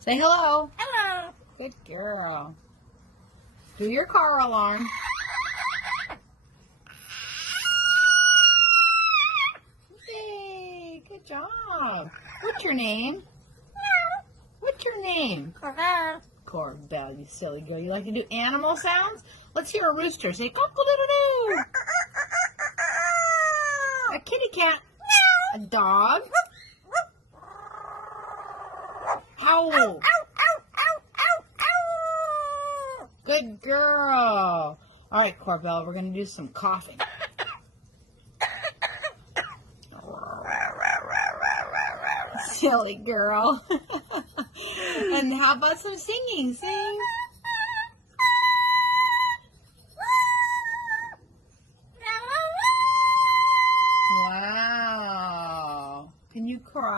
Say hello. Hello. Good girl. Do your car alarm. Yay, good job. What's your name? What's your name? Corbell, you silly girl. You like to do animal sounds? Let's hear a rooster. Say cock-a-doodle-doo. A kitty cat. A dog. Howl. Good girl. All right, Corbell, we're going to do some coughing. Silly girl. And how about some singing? Sing.